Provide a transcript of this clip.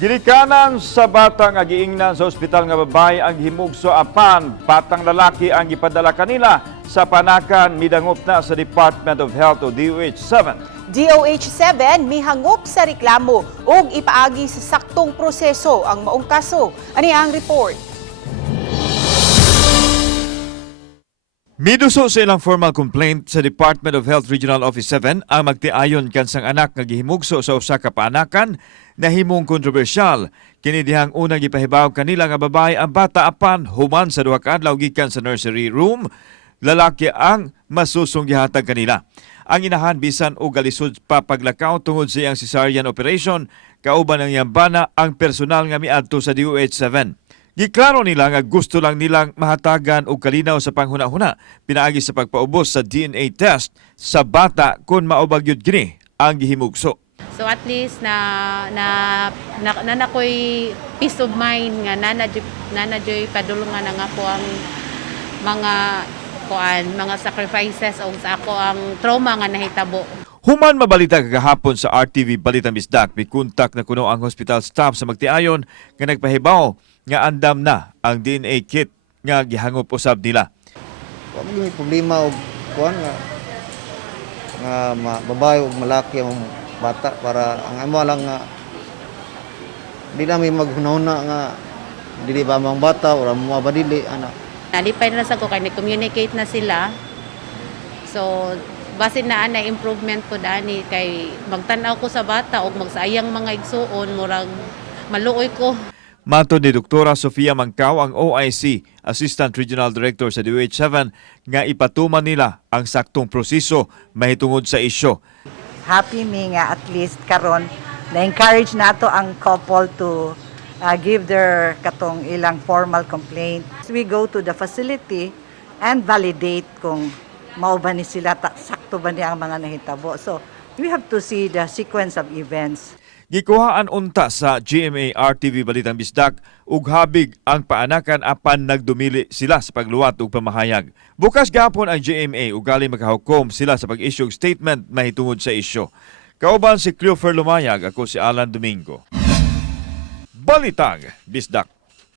Gilikanan sa bata nga giingnan sa ospital nga babae ang himugso apan batang lalaki ang gipadala kanila sa panakan midangop na sa Department of Health o DOH-7. DOH-7 mihangop sa reklamo ug ipaagi sa saktong proseso ang maong kaso. Ani ang report? Miduso sa ilang formal complaint sa Department of Health Regional Office 7 ang magtiayon kansang anak nga gihimugso sa usa ka paanakan na himong kontrobersyal. Kini dihang unang gipahibaw kanila nga babae ang bata apan human sa duha ka adlaw gikan sa nursery room, lalaki ang masusong gihatag kanila. Ang inahan bisan og galisod pa paglakaw tungod sa iyang cesarean operation, kauban ang iyang bana ang personal nga miadto sa DOH-7. Giklaro nila nga gusto lang nilang mahatagan og kalinaw sa panghuna-huna pinaagi sa pagpaubos sa DNA test sa bata kung maubagyod kini ang gihimugso. So at least na ko'y peace of mind nga nanajoy padulungan na nga po ang mga sacrifices o sa ako ang trauma nga nahitabo. Human mabalita kagahapon sa RTV Balitang Bisdak, may kontak na kuno ang hospital staff sa magtiayon nga nagpahibaw nga andam na ang DNA kit nga gihangop usab nila. Wa mo may problema og kuan nga babae ug malaki ang bata para ang amo lang nga di na may maghunahuna nga dili ba mang bata o mo mabadili ana. Nalipay na sa ko kay communicate na sila. So base na ana improvement po dani kay magtan-aw ko sa bata og magsayang mga igsuon murag maluoy ko. Mato ni Dr. Sofia Mangkaw, ang OIC, Assistant Regional Director sa DOH-7, nga ipatuman nila ang saktong proseso mahitungod sa isyo. Happy me nga at least karon na-encourage nato ang couple to give their katong ilang formal complaint. We go to the facility and validate kung mao ba ni sila, sakto ba niya ang mga nahitabo. So we have to see the sequence of events. Gikuhaan unta sa GMA RTV Balitang Bisdak ug habig ang paanakan apan nagdumili sila sa pagluwat ug pamahayag. Bukas gapon ang GMA ugali makahukom sila sa pag-issue statement mahitungod sa isyu. Kauban si Cleofer Lumayag, ako si Alan Domingo. Balitang Bisdak.